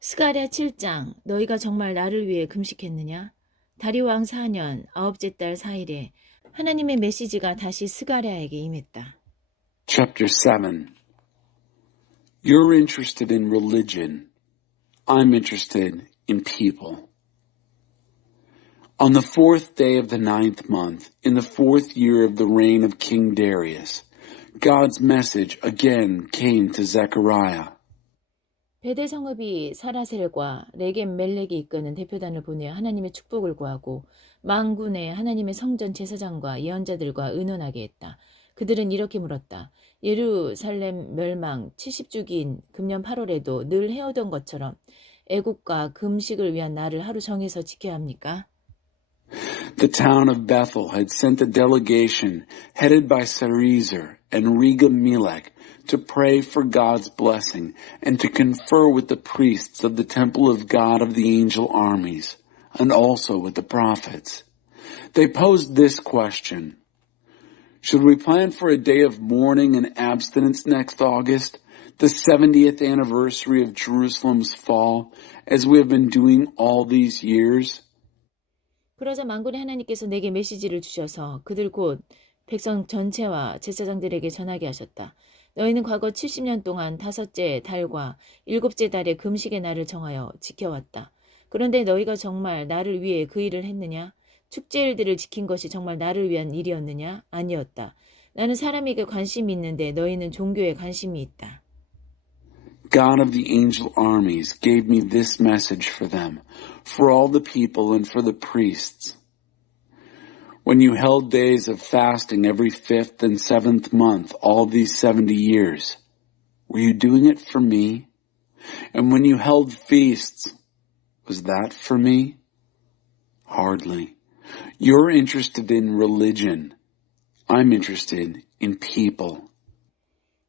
스가랴 7장 너희가 정말 나를 위해 금식했느냐? 다리왕 4년 아홉째 달 4일에 하나님의 메시지가 다시 스가랴에게 임했다. Chapter 7. You're interested in religion. I'm interested in people. On the 4th day of the 9th month, in the 4th year of the reign of King Darius, God's message again came to Zechariah. 베델 성읍이 사라셀과 레겜 멜렉이 이끄는 대표단을 보내 하나님의 축복을 구하고 만군의 하나님의 성전 제사장과 예언자들과 의논하게 했다. 그들은 이렇게 물었다. 예루살렘 멸망 70주기인 금년 8월에도 늘 해오던 것처럼 애국과 금식을 위한 날을 하루 정해서 지켜야 합니까? The town of Bethel had sent a delegation headed by Sarezer and Regem-Melech to pray for God's blessing and to confer with the priests of the temple of God of the angel armies, and also with the prophets. They posed this question: should we plan for a day of mourning and abstinence next August, the 70th anniversary of Jerusalem's fall, as we have been doing all these years? 그러자 만군의 하나님께서 내게 메시지를 주셔서 그들 곧 백성 전체와 제사장들에게 전하게 하셨다. 너희는 과거 70년 동안 5째 달과 7째 달의 금식의 날을 정하여 지켜왔다. 그런데 너희가 정말 나를 위해 그 일을 했느냐? 축제일들을 지킨 것이 정말 나를 위한 일이었느냐? 아니었다. 나는 사람에게 관심이 있는데 너희는 종교에 관심이 있다. God of the angel armies gave me this message for them, for all the people and for the priests. When you held days of fasting every 5th and 7th month all these 70 years, were you doing it for me? And when you held feasts, was that for me? Hardly. You're interested in religion. I'm interested in people.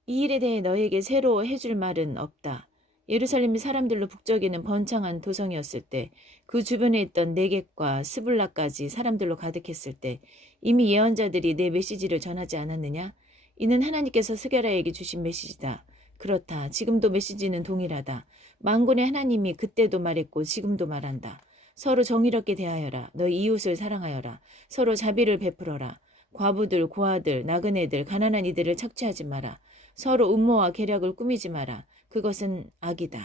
이 일에 대해 너에게 새로 해줄 말은 없다. 예루살렘이 사람들로 북적이는 번창한 도성이었을 때, 그 주변에 있던 네겝과 스불라까지 사람들로 가득했을 때, 이미 예언자들이 내 메시지를 전하지 않았느냐? 이는 하나님께서 스가랴에게 주신 메시지다. 그렇다. 지금도 메시지는 동일하다. 만군의 하나님이 그때도 말했고 지금도 말한다. 서로 정의롭게 대하여라. 너희 이웃을 사랑하여라. 서로 자비를 베풀어라. 과부들, 고아들, 나그네들, 가난한 이들을 착취하지 마라. 서로 음모와 계략을 꾸미지 마라. 그것은 악이다.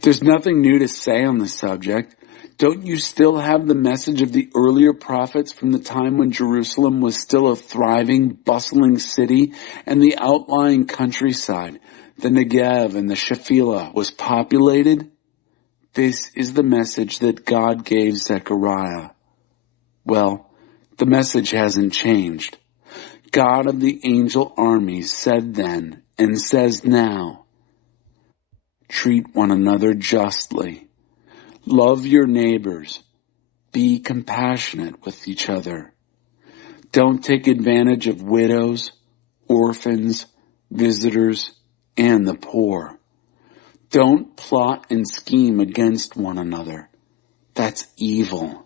There's nothing new to say on the subject. Don't you still have the message of the earlier prophets from the time when Jerusalem was still a thriving, bustling city and the outlying countryside, the Negev and the Shephelah, was populated? This is the message that God gave Zechariah. Well, the message hasn't changed. God of the angel armies said then and says now, treat one another justly. Love your neighbors. Be compassionate with each other. Don't take advantage of widows, orphans, visitors, and the poor. Don't plot and scheme against one another. That's evil.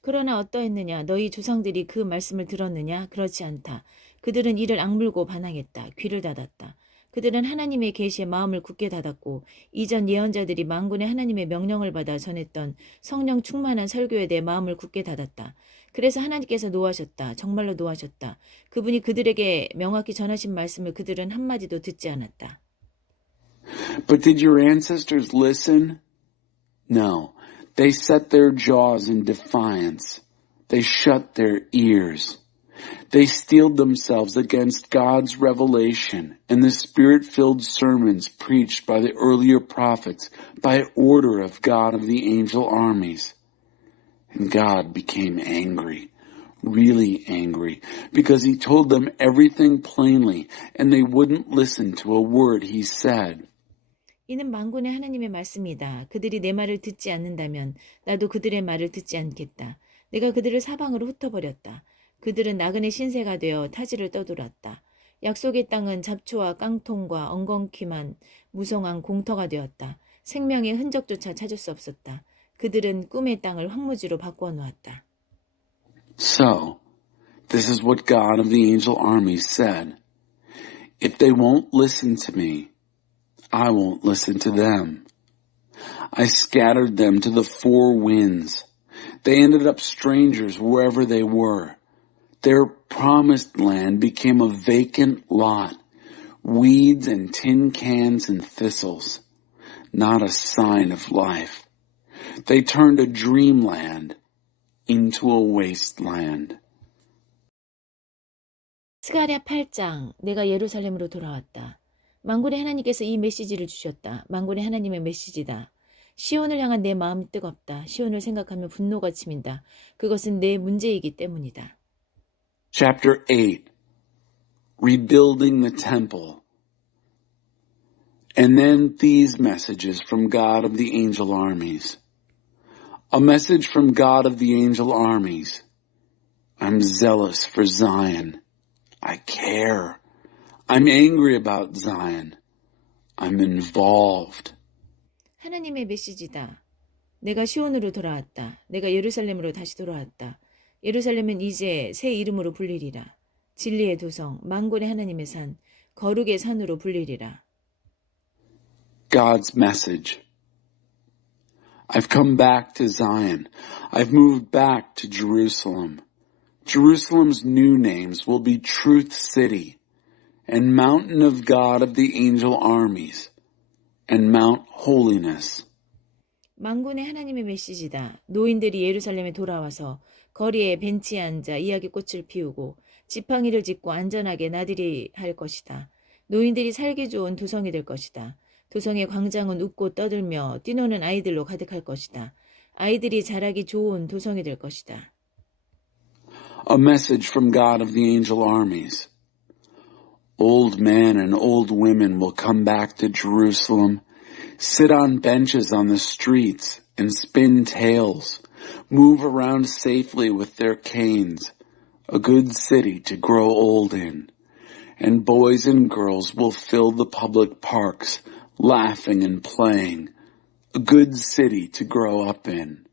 그러나 어떠했느냐? 너희 조상들이 그 말씀을 들었느냐? 그렇지 않다. 그들은 이를 악물고 반항했다. 귀를 닫았다. 그들은 하나님의 계시에 마음을 굳게 닫았고 이전 예언자들이 만군의 하나님의 명령을 받아 전했던 성령 충만한 설교에 대해 마음을 굳게 닫았다. 그래서 하나님께서 노하셨다. 정말로 노하셨다. 그분이 그들에게 명확히 전하신 말씀을 그들은 한마디도 듣지 않았다. But did your ancestors listen? No. They set their jaws in defiance. They shut their ears. They steeled themselves against God's revelation and the spirit-filled sermons preached by the earlier prophets by order of God of the angel armies. And God became angry, really angry, because he told them everything plainly and they wouldn't listen to a word he said. 이는 만군의 하나님의 말씀이다. 그들이 내 말을 듣지 않는다면 나도 그들의 말을 듣지 않겠다. 내가 그들을 사방으로 흩어버렸다. 그들은 나그네 신세가 되어 타지를 떠돌았다. 약속의 땅은 잡초와 깡통과 엉겅퀴만 무성한 공터가 되었다. 생명의 흔적조차 찾을 수 없었다. 그들은 꿈의 땅을 황무지로 바꾸어 놓았다. So, this is what God of the angel armies said. If they won't listen to me, I won't listen to them. I scattered them to the four winds. They ended up strangers wherever they were. Their promised land became a vacant lot, weeds and tin cans and thistles, not a sign of life. They turned a dreamland into a wasteland. 스가랴 8장. 내가 예루살렘으로 돌아왔다. 만군의 하나님께서 이 메시지를 주셨다. 만군의 하나님의 메시지다. 시온을 향한 내 마음이 뜨겁다. 시온을 생각하면 분노가 치민다. 그것은 내 문제이기 때문이다. Chapter 8. Rebuilding the Temple. And then these messages from God of the angel armies. A message from God of the angel armies. I'm zealous for Zion. I care. I'm angry about Zion. I'm involved. 하나님의 메시지다. 내가 시온으로 돌아왔다. 내가 예루살렘으로 다시 돌아왔다. 예루살렘은 이제 새 이름으로 불리리라. 진리의 도성, 만군의 하나님의 산, 거룩의 산으로 불리리라. God's message. I've come back to Zion. I've moved back to Jerusalem. Jerusalem's new names will be Truth City, and Mountain of God of the Angel Armies, and Mount Holiness. 만군의 하나님의 메시지다. 노인들이 예루살렘에 돌아와서 거리에 벤치에 앉아 이야기꽃을 피우고 지팡이를 짚고 안전하게 나들이 할 것이다. 노인들이 살기 좋은 도성이 될 것이다. 도성의 광장은 웃고 떠들며 뛰노는 아이들로 가득할 것이다. 아이들이 자라기 좋은 도성이 될 것이다. A message from God of the angel armies. Old men and old women will come back to Jerusalem, sit on benches on the streets and spin tales, move around safely with their canes, a good city to grow old in. And boys and girls will fill the public parks, laughing and playing, a good city to grow up in.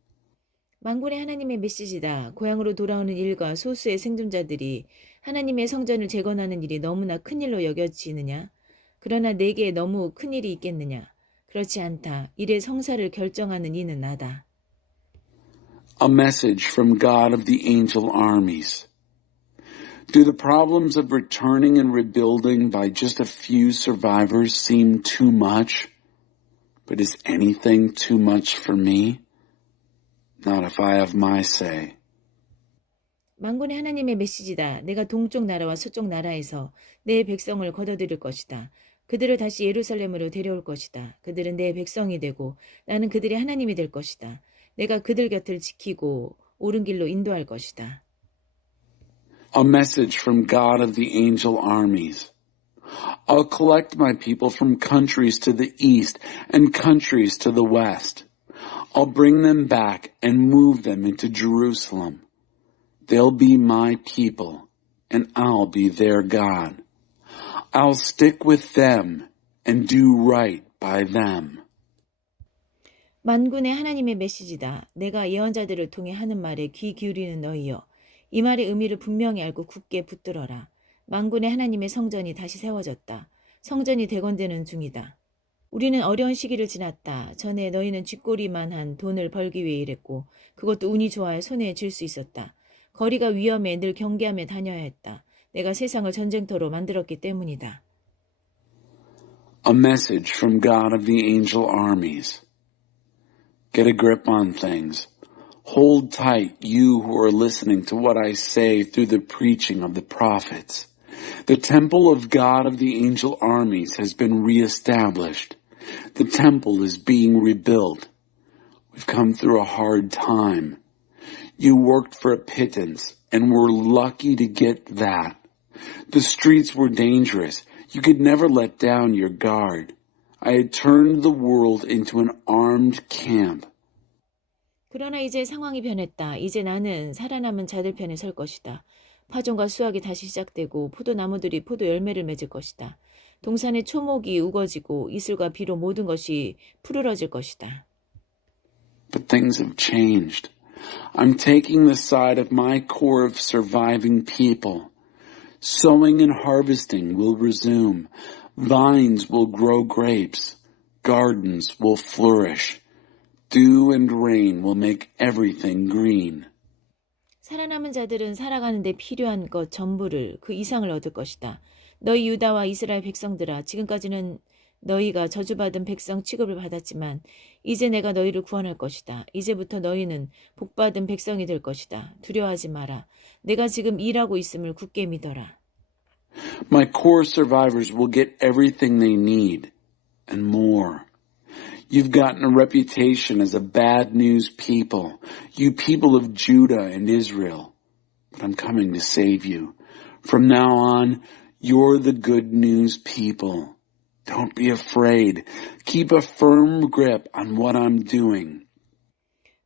만군의 하나님의 메시지다. 고향으로 돌아오는 일과 소수의 생존자들이 하나님의 성전을 재건하는 일이 너무나 큰일로 여겨지느냐? 그러나 내게 너무 큰일이 있겠느냐? 그렇지 않다. 일의 성사를 결정하는 이는 나다. A message from God of the angel armies. Do the problems of returning and rebuilding by just a few survivors seem too much? But is anything too much for me? Not if I have my say. 만군의 하나님의 메시지다. 내가 동쪽 나라와 서쪽 나라에서 내 백성을 거둬들일 것이다. 그들을 다시 예루살렘으로 데려올 것이다. 그들은 내 백성이 되고 나는 그들의 하나님이 될 것이다. 내가 그들 곁을 지키고 옳은 길로 인도할 것이다. A message from God of the angel armies. I'll collect my people from countries to the east and countries to the west. I'll bring them back and move them into Jerusalem. They'll be my people, and I'll be their God. I'll stick with them and do right by them. 만군의 하나님의 메시지다. 내가 예언자들을 통해 하는 말에 귀 기울이는 너희여. 이 말의 의미를 분명히 알고 굳게 붙들어라. 만군의 하나님의 성전이 다시 세워졌다. 성전이 대건되는 중이다. 우리는 어려운 시기를 지났다. 전에 너희는 쥐꼬리만한 돈을 벌기 위해 일했고 그것도 운이 좋아야 손에 쥘 수 있었다. 거리가 위험해 늘 경계하며 다녀야 했다. 내가 세상을 전쟁터로 만들었기 때문이다. A message from God of the angel armies. Get a grip on things. Hold tight, you who are listening to what I say through the preaching of the prophets. The temple of God of the angel armies has been reestablished. The temple is being rebuilt. We've come through a hard time. You worked for a pittance and were lucky to get that. The streets were dangerous. You could never let down your guard. I had turned the world into an armed camp. 그러나 이제 상황이 변했다. 이제 나는 살아남은 자들 편에 설 것이다. 파종과 수확이 다시 시작되고 포도나무들이 포도 열매를 맺을 것이다. 동산의 초목이 우거지고 이슬과 비로 모든 것이 푸르러질 것이다. But things have changed. I'm taking the side of my core of surviving people. Sowing and harvesting will resume. Vines will grow grapes. Gardens will flourish. Dew and rain will make everything green. 살아남은 자들은 살아가는 데 필요한 것 전부를 그 이상을 얻을 것이다. 너희 유다와 이스라엘 백성들아, 지금까지는 너희가 저주받은 백성 취급을 받았지만 이제 내가 너희를 구원할 것이다. 이제부터 너희는 복받은 백성이 될 것이다. 두려워하지 마라. 내가 지금 일하고 있음을 굳게 믿어라. My core survivors will get everything they need and more. You've gotten a reputation as a bad news people, you people of Judah and Israel. But I'm coming to save you. From now on, you're the good news people. Don't be afraid. Keep a firm grip on what I'm doing.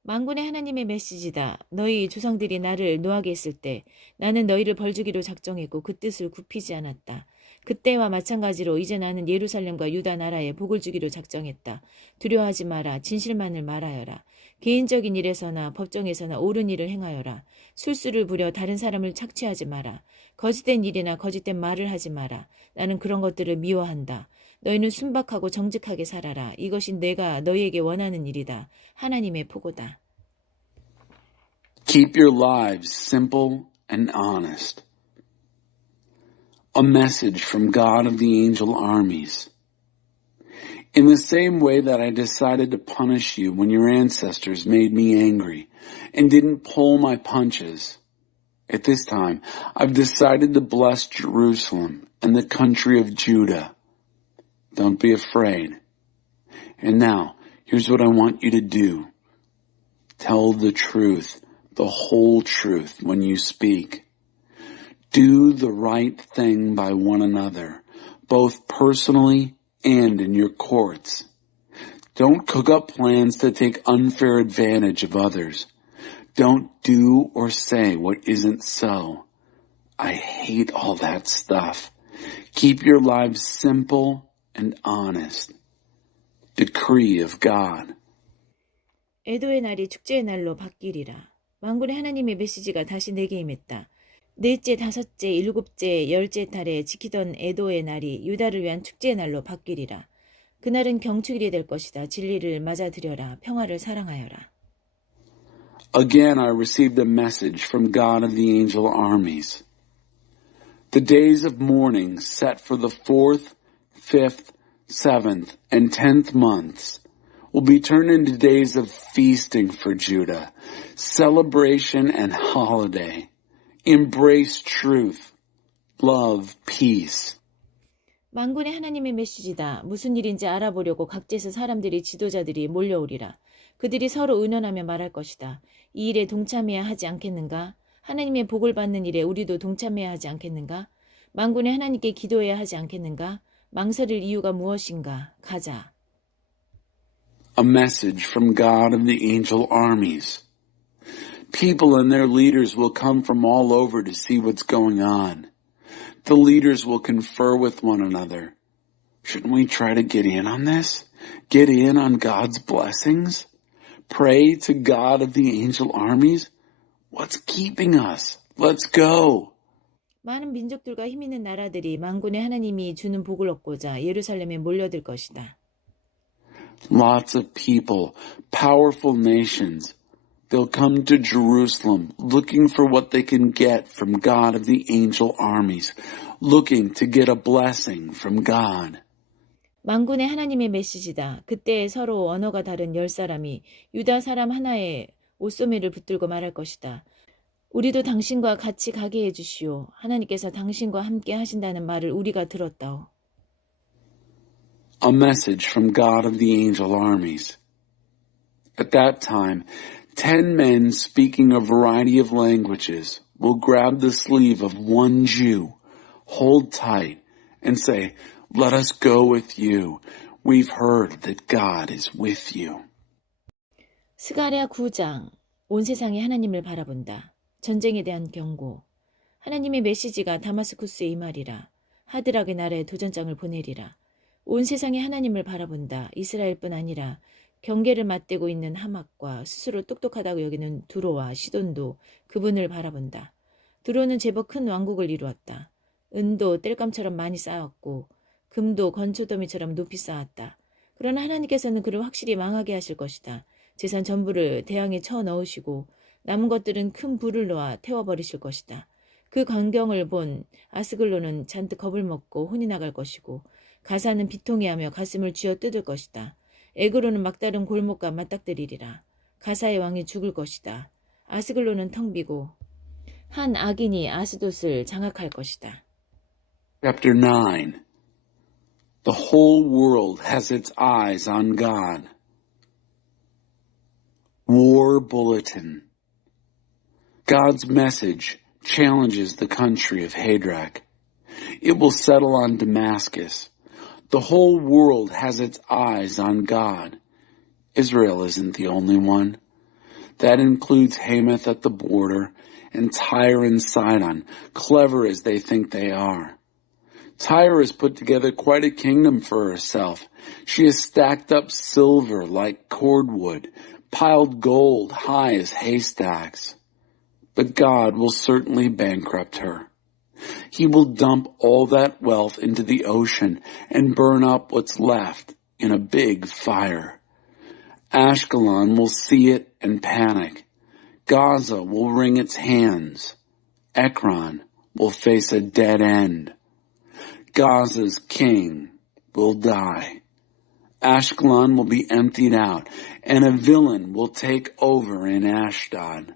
만군의 하나님의 메시지다. 너희 조상들이 나를 노하게 했을 때 나는 너희를 벌주기로 작정했고 그 뜻을 굽히지 않았다. 그때와 마찬가지로 이제 나는 예루살렘과 유다 나라에 복을 주기로 작정했다. 두려워하지 마라. 진실만을 말하여라. 개인적인 일에서나 법정에서나 옳은 일을 행하여라. 술수를 부려 다른 사람을 착취하지 마라. 거짓된 일이나 거짓된 말을 하지 마라. 나는 그런 것들을 미워한다. 너희는 순박하고 정직하게 살아라. 이것이 내가 너희에게 원하는 일이다. 하나님의 포고다. Keep your lives simple and honest. A message from God of the angel armies. In the same way that I decided to punish you when your ancestors made me angry and didn't pull my punches, at this time I've decided to bless Jerusalem and the country of Judah. Don't be afraid. And now, here's what I want you to do. Tell the truth, the whole truth when you speak. Do the right thing by one another, both personally and in your courts. Don't cook up plans to take unfair advantage of others. Don't do or say what isn't so. I hate all that stuff. Keep your lives simple and honest. Decree of God. 애도의 날이 축제의 날로 바뀌리라. 만군의 하나님의 메시지가 다시 내게 임했다. 넷째, 다섯째, 일곱째, 열째 달에 지키던 애도의 날이 유다를 위한 축제의 날로 바뀌리라. 그날은 경축일이 될 것이다. 진리를 맞아들여라. 평화를 사랑하여라. Again I received a message from God of the angel armies. The days of mourning set for the 4th, 5th, 7th, and 10th months will be turned into days of feasting for Judah, celebration and holiday. Embrace truth, love, peace. 만군의 하나님의 메시지다. 무슨 일인지 알아보려고 각지에서 사람들이 지도자들이 몰려오리라. 그들이 서로 의논하며 말할 것이다. 이 일에 동참해야 하지 않겠는가? 하나님의 복을 받는 일에 우리도 동참해야 하지 않겠는가? 만군의 하나님께 기도해야 하지 않겠는가? 망설일 이유가 무엇인가? 가자. A message from God of the angel armies. People and their leaders will come from all over to see what's going on. The leaders will confer with one another. Shouldn't we try to get in on this? Get in on God's blessings? Pray to God of the angel armies? What's keeping us? Let's go. 많은 민족들과 힘있는 나라들이 만군의 하나님이 주는 복을 얻고자 예루살렘에 몰려들 것이다. Lots of people, powerful nations. They'll come to Jerusalem looking for what they can get from God of the angel armies, looking to get a blessing from God. 만군의 하나님의 메시지다. 그때 서로 언어가 다른 10사람이 유다 사람 하나의 옷소매를 붙들고 말할 것이다. 우리도 당신과 같이 가게 해주시오. 하나님께서 당신과 함께 하신다는 말을 우리가 들었다오. A message from God of the angel armies. At that time, 10 men speaking a variety of languages will grab the sleeve of one Jew, hold tight, and say, "Let us go with you. We've heard that God is with you." 스가랴 9장. 온 세상이 하나님을 바라본다. 전쟁에 대한 경고. 하나님의 메시지가 다마스쿠스에 임하리라. 하드락의 날에 도전장을 보내리라. 온 세상이 하나님을 바라본다. 이스라엘뿐 아니라 경계를 맞대고 있는 하막과 스스로 똑똑하다고 여기는 두로와 시돈도 그분을 바라본다. 두로는 제법 큰 왕국을 이루었다. 은도 땔감처럼 많이 쌓았고 금도 건초더미처럼 높이 쌓았다. 그러나 하나님께서는 그를 확실히 망하게 하실 것이다. 재산 전부를 대양에 쳐 넣으시고 남은 것들은 큰 불을 놓아 태워버리실 것이다. 그 광경을 본 아스글론은 잔뜩 겁을 먹고 혼이 나갈 것이고 가사는 비통해하며 가슴을 쥐어뜯을 것이다. 에그로는 막다른 골목과 맞닥뜨리리라. 가사의 왕이 죽을 것이다. 아스글론은 텅 비고 한 악인이 아스돗을 장악할 것이다. Chapter 9. The whole world has its eyes on God. War Bulletin. God's message challenges the country of Hadrach. It will settle on Damascus. The whole world has its eyes on God. Israel isn't the only one. That includes Hamath at the border and Tyre and Sidon, clever as they think they are. Tyre has put together quite a kingdom for herself. She has stacked up silver like cordwood, piled gold high as haystacks. But God will certainly bankrupt her. He will dump all that wealth into the ocean and burn up what's left in a big fire. Ashkelon will see it and panic. Gaza will wring its hands. Ekron will face a dead end. Gaza's king will die. Ashkelon will be emptied out, and a villain will take over in Ashdod.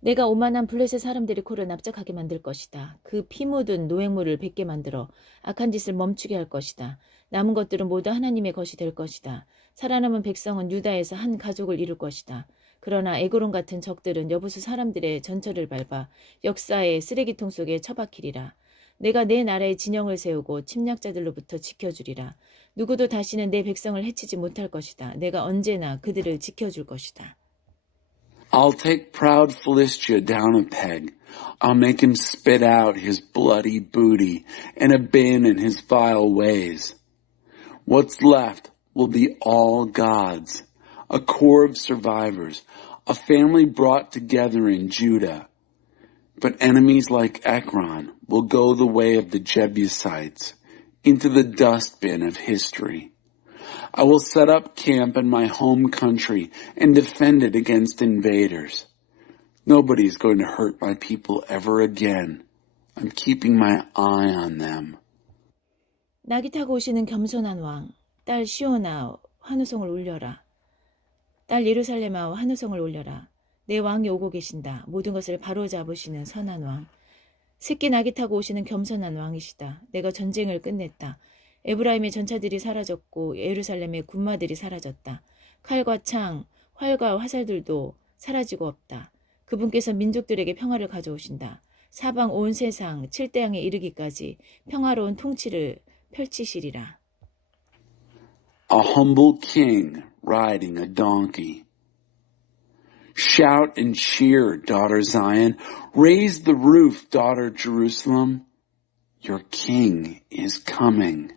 내가 오만한 블레셋 사람들의 코를 납작하게 만들 것이다. 그 피 묻은 노획물을 뱉게 만들어 악한 짓을 멈추게 할 것이다. 남은 것들은 모두 하나님의 것이 될 것이다. 살아남은 백성은 유다에서 한 가족을 이룰 것이다. 그러나 에그론 같은 적들은 여부수 사람들의 전철을 밟아 역사의 쓰레기통 속에 처박히리라. 내가 내 나라에 진영을 세우고 침략자들로부터 지켜주리라. 누구도 다시는 내 백성을 해치지 못할 것이다. 내가 언제나 그들을 지켜줄 것이다. I'll take proud Philistia down a peg. I'll make him spit out his bloody booty and abandon his vile ways. What's left will be all God's, a core of survivors, a family brought together in Judah. But enemies like Ekron will go the way of the Jebusites, into the dustbin of history. I will set up camp in my home country and defend it against invaders. Nobody's going to hurt my people ever again. I'm keeping my eye on them. 낙이 타고 오시는 겸손한 왕, 딸 시오나 환호성을 울려라. 딸 예루살렘아 환호성을 올려라. 내 왕이 오고 계신다. 모든 것을 바로잡으시는 선한 왕. 새끼 낙이 타고 오시는 겸손한 왕이시다. 내가 전쟁을 끝냈다. 에브라임의 전차들이 사라졌고 예루살렘의 군마들이 사라졌다. 칼과 창, 활과 화살들도 사라지고 없다. 그분께서 민족들에게 평화를 가져오신다. 사방 온 세상 7대양에 이르기까지 평화로운 통치를 펼치시리라. A humble king riding a donkey. Shout and cheer, daughter Zion. Raise the roof, daughter Jerusalem. Your king is coming.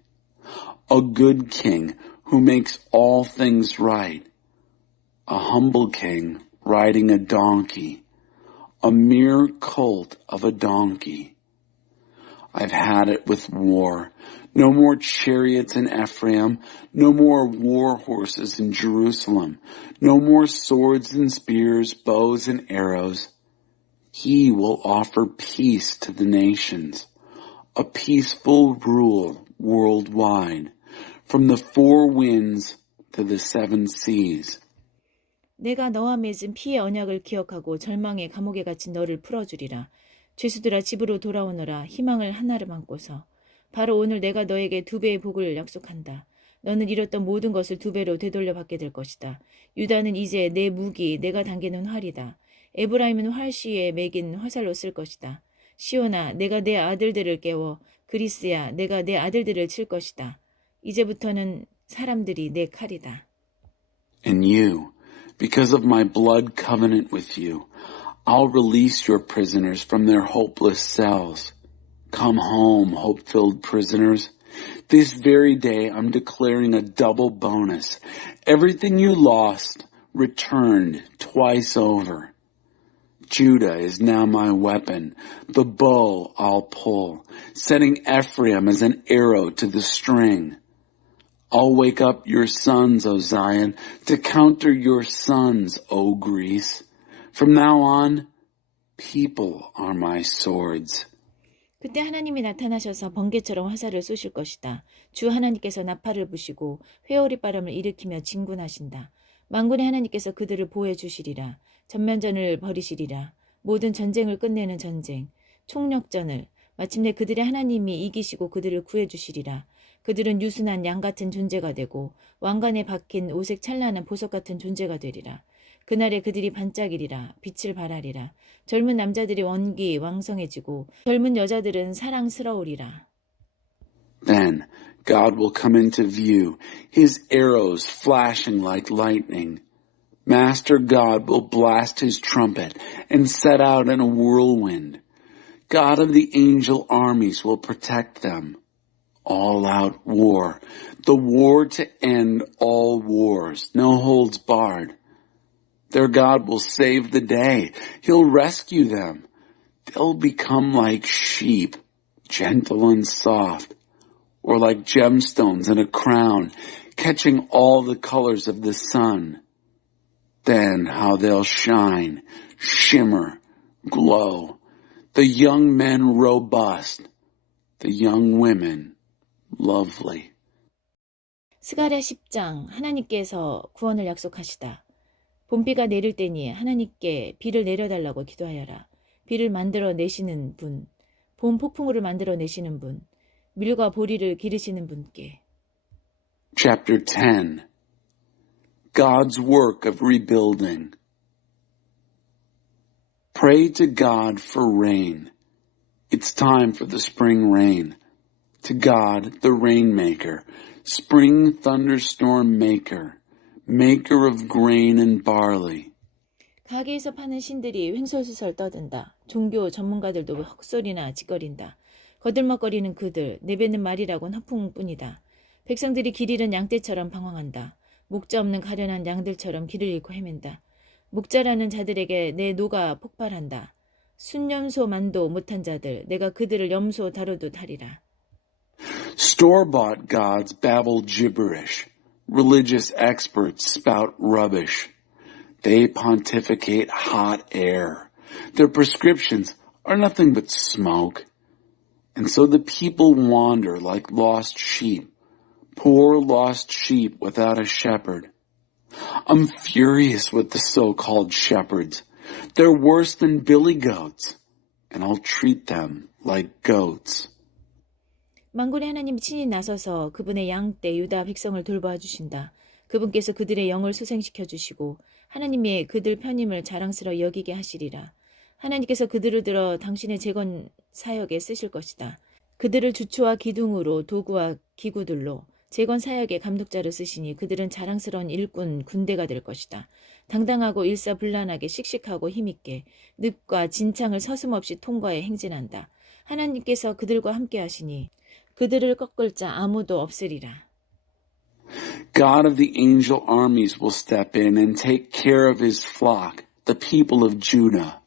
A good king who makes all things right. A humble king riding a donkey. A mere colt of a donkey. I've had it with war. No more chariots in Ephraim. No more war horses in Jerusalem. No more swords and spears, bows and arrows. He will offer peace to the nations. A peaceful rule worldwide. From the four winds to the seven seas. 내가 너와 맺은 피의 언약을 기억하고 절망의 감옥에 갇힌 너를 풀어주리라. 죄수들아 집으로 돌아오너라. 희망을 하나를 안고서. 바로 오늘 내가 너에게 2배의 복을 약속한다. 너는 잃었던 모든 것을 2배로 되돌려 받게 될 것이다. 유다는 이제 내 무기, 내가 당기는 활이다. 에브라임은 활시에 매긴 화살로 쓸 것이다. 시온아, 내가 내 아들들을 깨워. 그리스야, 내가 내 아들들을 칠 것이다. 이제부터는 사람들이 내 칼이다. And you, because of my blood covenant with you, I'll release your prisoners from their hopeless cells. Come home, hope-filled prisoners. This very day I'm declaring a double bonus. Everything you lost returned twice over. Judah is now my weapon. The bow I'll pull, setting Ephraim as an arrow to the string. I'll wake up your sons, O Zion, to counter your sons, O Greece. From now on, people are my swords. 그때 하나님이 나타나셔서 번개처럼 화살을 쏘실 것이다. 주 하나님께서 나팔을 부시고 회오리 바람을 일으키며 진군하신다. 만군의 하나님께서 그들을 보호해 주시리라. 전면전을 벌이시리라. 모든 전쟁을 끝내는 전쟁, 총력전을 마침내 그들의 하나님이 이기시고 그들을 구해 주시리라. 그들은 유순한 양 같은 존재가 되고 왕관에 박힌 오색 찬란한 보석 같은 존재가 되리라. 그날에 그들이 반짝이리라. 빛을 발하리라. 젊은 남자들이 원기 왕성해지고 젊은 여자들은 사랑스러우리라. Then God will come into view, his arrows flashing like lightning. Master God will blast his trumpet and set out in a whirlwind. God of the angel armies will protect them. All-out war, the war to end all wars, no holds barred. Their God will save the day. He'll rescue them. They'll become like sheep, gentle and soft, or like gemstones in a crown, catching all the colors of the sun. Then how they'll shine, shimmer, glow. The young men robust, the young women lovely. 스가랴 10장 하나님께서 구원을 약속하시다. 봄비가 내릴 때니 하나님께 비를 내려달라고 기도하여라. 비를 만들어 내시는 분, 봄 폭풍우를 만들어 내시는 분, 밀과 보리를 기르시는 분께. Chapter 10. God's work of rebuilding. Pray to God for rain. It's time for the spring rain. To God, the rainmaker, spring thunderstorm maker, maker of grain and barley. 가게에서 파는 신들이 횡설수설 떠든다. 종교 전문가들도 헛소리나 짓거린다. 거들먹거리는 그들, 내뱉는 말이라곤 허풍뿐이다. 백성들이 길 잃은 양떼처럼 방황한다. 목자 없는 가련한 양들처럼 길을 잃고 헤맨다. 목자라는 자들에게 내 노가 폭발한다. 순염소만도 못한 자들, 내가 그들을 염소 다루듯 하리라. Store-bought gods babble gibberish. Religious experts spout rubbish. They pontificate hot air. Their prescriptions are nothing but smoke. And so the people wander like lost sheep, poor lost sheep without a shepherd. I'm furious with the so-called shepherds. They're worse than billy goats, and I'll treat them like goats. 만군의 하나님 친히 나서서 그분의 양떼 유다 백성을 돌보아 주신다. 그분께서 그들의 영을 소생시켜 주시고 하나님의 그들 편임을 자랑스러워 여기게 하시리라. 하나님께서 그들을 들어 당신의 재건 사역에 쓰실 것이다. 그들을 주초와 기둥으로 도구와 기구들로 재건 사역의 감독자로 쓰시니 그들은 자랑스러운 일꾼 군대가 될 것이다. 당당하고 일사불란하게 씩씩하고 힘있게 늪과 진창을 서슴없이 통과해 행진한다. 하나님께서 그들과 함께 하시니 그들을 꺾을 자 아무도 없으리라. God of the angel armies will step in and take care of his flock, the people of Judah.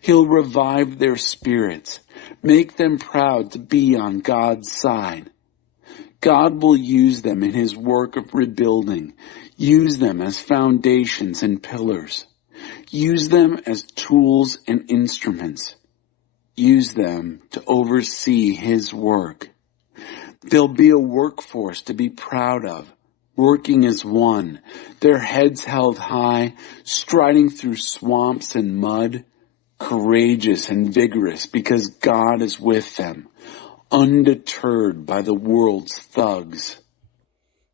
He'll revive their spirits, make them proud to be on God's side. God will use them in his work of rebuilding, use them as foundations and pillars, use them as tools and instruments, use them to oversee his work. They'll be a workforce to be proud of, working as one, their heads held high, striding through swamps and mud, courageous and vigorous because God is with them, undeterred by the world's thugs.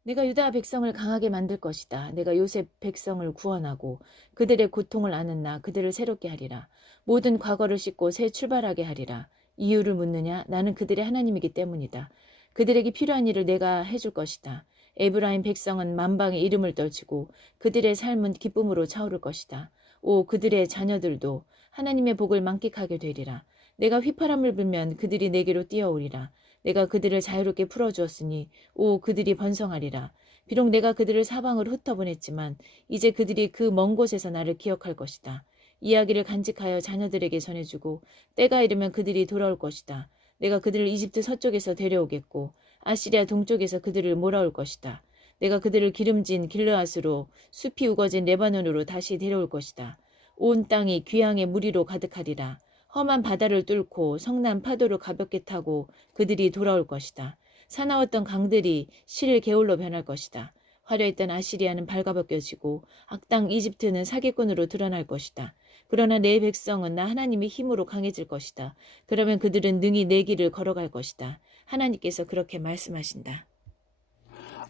내가 유다 백성을 강하게 만들 것이다. 내가 요셉 백성을 구원하고 그들의 고통을 아는 나 그들을 새롭게 하리라. 모든 과거를 씻고 새 출발하게 하리라. 이유를 묻느냐? 나는 그들의 하나님이기 때문이다. 그들에게 필요한 일을 내가 해줄 것이다. 에브라임 백성은 만방의 이름을 떨치고 그들의 삶은 기쁨으로 차오를 것이다. 오, 그들의 자녀들도 하나님의 복을 만끽하게 되리라. 내가 휘파람을 불면 그들이 내게로 뛰어오리라. 내가 그들을 자유롭게 풀어주었으니 오, 그들이 번성하리라. 비록 내가 그들을 사방으로 흩어보냈지만 이제 그들이 그 먼 곳에서 나를 기억할 것이다. 이야기를 간직하여 자녀들에게 전해주고 때가 이르면 그들이 돌아올 것이다. 내가 그들을 이집트 서쪽에서 데려오겠고 아시리아 동쪽에서 그들을 몰아올 것이다. 내가 그들을 기름진 길르앗으로 숲이 우거진 레바논으로 다시 데려올 것이다. 온 땅이 귀향의 무리로 가득하리라. 험한 바다를 뚫고 성난 파도를 가볍게 타고 그들이 돌아올 것이다. 사나웠던 강들이 실 개울로 변할 것이다. 화려했던 아시리아는 발가벗겨지고 악당 이집트는 사기꾼으로 드러날 것이다. 그러나 내 백성은 나 하나님의 힘으로 강해질 것이다. 그러면 그들은 능히 내 길을 걸어갈 것이다. 하나님께서 그렇게 말씀하신다.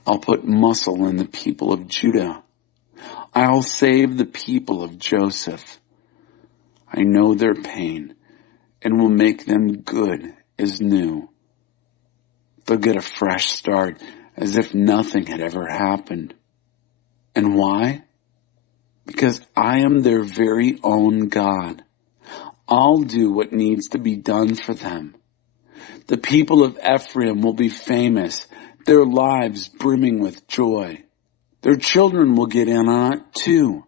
I'll put muscle in the people of Judah. I'll save the people of Joseph. I know their pain and will make them good as new. They'll get a fresh start as if nothing had ever happened. And why? Because I am their very own God. I'll do what needs to be done for them. The people of Ephraim will be famous, their lives brimming with joy. Their children will get in on it too.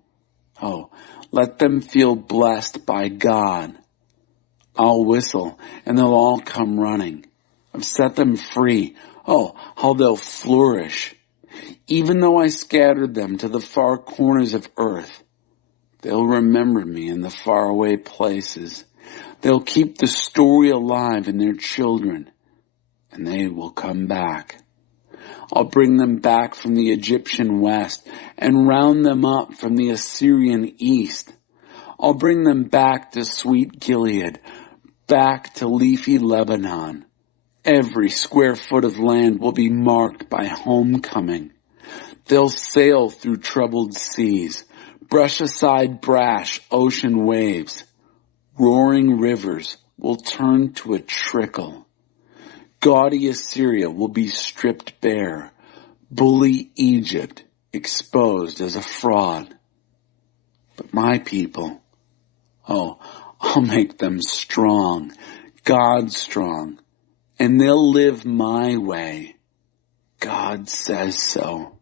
Oh, let them feel blessed by God. I'll whistle and they'll all come running. I've set them free. Oh, how they'll flourish. Even though I scattered them to the far corners of earth, they'll remember me in the faraway places. They'll keep the story alive in their children, and they will come back. I'll bring them back from the Egyptian west and round them up from the Assyrian east. I'll bring them back to sweet Gilead, back to leafy Lebanon. Every square foot of land will be marked by homecoming. They'll sail through troubled seas, brush aside brash ocean waves. Roaring rivers will turn to a trickle. Gaudy Assyria will be stripped bare, bully Egypt exposed as a fraud. But my people, oh, I'll make them strong, God strong, and they'll live my way. God says so.